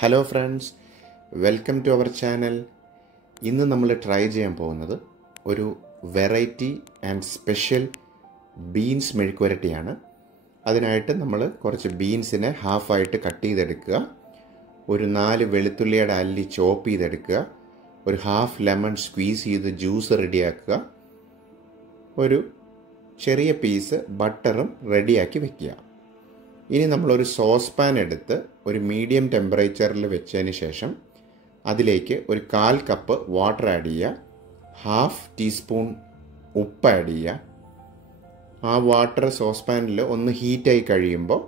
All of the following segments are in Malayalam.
Hello friends, welcome to our channel. ഇന്ന് നമ്മൾ ട്രൈ ചെയ്യാൻ പോകുന്നത് ഒരു വെറൈറ്റി ആൻഡ് സ്പെഷ്യൽ ബീൻസ് മെഴുക്കുവരട്ടിയാണ്. അതിനായിട്ട് നമ്മൾ കുറച്ച് ബീൻസിനെ ഹാഫായിട്ട് കട്ട് ചെയ്തെടുക്കുക, ഒരു 4 വെളുത്തുള്ളിയുടെ അല്ലി ചോപ്പ് ചെയ്തെടുക്കുക, ഒരു ഹാഫ് ലെമൺ സ്ക്വീസ് ചെയ്ത് ജ്യൂസ് റെഡിയാക്കുക, ഒരു ചെറിയ പീസ് ബട്ടറും റെഡിയാക്കി വെക്കുക. ഇനി നമ്മളൊരു സോസ് പാൻ എടുത്ത് ഒരു മീഡിയം ടെമ്പറേച്ചറിൽ വെച്ചതിന് ശേഷം അതിലേക്ക് ഒരു 1/4 കപ്പ് വാട്ടർ ആഡ് ചെയ്യുക, ഹാഫ് ടീസ്പൂൺ ഉപ്പ് ആഡ് ചെയ്യുക. ആ വാട്ടർ സോസ് പാനിൽ ഒന്ന് ഹീറ്റായി കഴിയുമ്പോൾ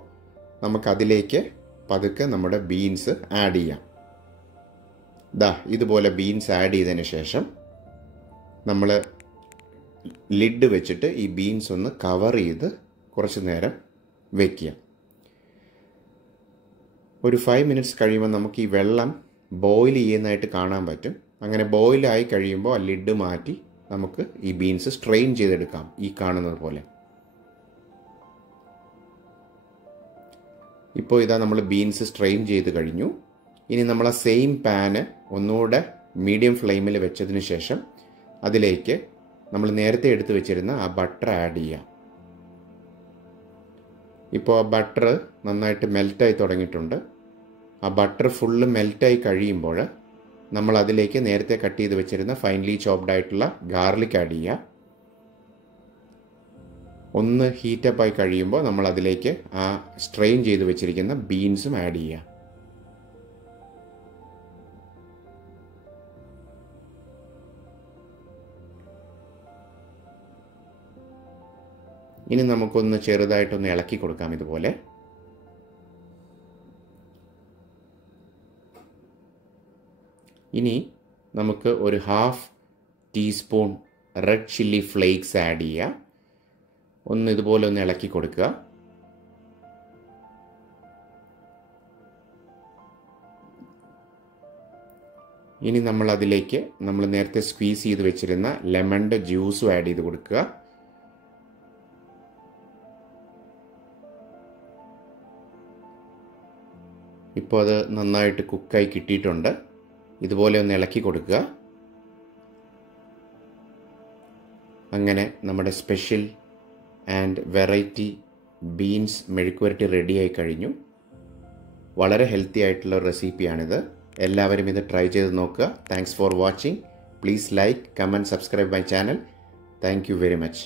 നമുക്കതിലേക്ക് പതുക്കെ നമ്മുടെ ബീൻസ് ആഡ് ചെയ്യാം. ഇതുപോലെ ബീൻസ് ആഡ് ചെയ്തതിന് ശേഷം നമ്മൾ ലിഡ് വെച്ചിട്ട് ഈ ബീൻസ് ഒന്ന് കവർ ചെയ്ത് കുറച്ച് നേരം വയ്ക്കുക. ഒരു 5 മിനിറ്റ്സ് കഴിയുമ്പോൾ നമുക്ക് ഈ വെള്ളം ബോയിൽ ചെയ്യുന്നതായിട്ട് കാണാൻ പറ്റും. അങ്ങനെ ബോയിലായി കഴിയുമ്പോൾ ആ ലിഡ് മാറ്റി നമുക്ക് ഈ ബീൻസ് സ്ട്രെയിൻ ചെയ്തെടുക്കാം, ഈ കാണുന്നത് പോലെ. ഇപ്പോൾ ഇതാ നമ്മൾ ബീൻസ് സ്ട്രെയിൻ ചെയ്ത് കഴിഞ്ഞു. ഇനി നമ്മൾ ആ സെയിം പാന് ഒന്നുകൂടെ മീഡിയം ഫ്ലെയിമിൽ വെച്ചതിന് ശേഷം അതിലേക്ക് നമ്മൾ നേരത്തെ എടുത്ത് വെച്ചിരുന്ന ആ ബട്ടർ ആഡ് ചെയ്യാം. ഇപ്പോൾ ആ ബട്ടർ നന്നായിട്ട് മെൽറ്റായി തുടങ്ങിയിട്ടുണ്ട്. ആ ബട്ടർ ഫുള്ള് മെൽറ്റായി കഴിയുമ്പോൾ നമ്മൾ അതിലേക്ക് നേരത്തെ കട്ട് ചെയ്ത് വെച്ചിരുന്ന ഫൈൻലി ചോപ്ഡ് ആയിട്ടുള്ള ഗാർലിക് ആഡ് ചെയ്യുക. ഒന്ന് ഹീറ്റപ്പായി കഴിയുമ്പോൾ നമ്മൾ അതിലേക്ക് ആ സ്ട്രെയിൻ ചെയ്ത് വെച്ചിരിക്കുന്ന ബീൻസും ആഡ് ചെയ്യുക. ഇനി നമുക്കൊന്ന് ചെറുതായിട്ടൊന്ന് ഇളക്കി കൊടുക്കാം ഇതുപോലെ. ഇനി നമുക്ക് ഒരു half teaspoon red chilli flakes add ചെയ്യുക. ഒന്ന് ഇതുപോലെ ഒന്ന് ഇളക്കി കൊടുക്കുക. ഇനി നമ്മൾ അതിലേക്ക് നമ്മൾ നേരത്തെ സ്ക്വീസ് ചെയ്ത് വെച്ചിരുന്ന ലെമണിൻ്റെ ജ്യൂസും ആഡ് ചെയ്ത് കൊടുക്കുക. ഇപ്പോൾ അത് നന്നായിട്ട് കുക്കായി കിട്ടിയിട്ടുണ്ട്. ഇതുപോലെ ഒന്ന് ഇളക്കി കൊടുക്കുക. അങ്ങനെ നമ്മുടെ സ്പെഷ്യൽ ആൻഡ് വെറൈറ്റി ബീൻസ് മെഴുക്കുവരട്ടി റെഡിയായി കഴിഞ്ഞു. വളരെ ഹെൽത്തി ആയിട്ടുള്ള റെസിപ്പിയാണിത്. എല്ലാവരും ഇത് ട്രൈ ചെയ്ത് നോക്കുക. Thanks for watching. Please like, comment, subscribe my channel. Thank you very much.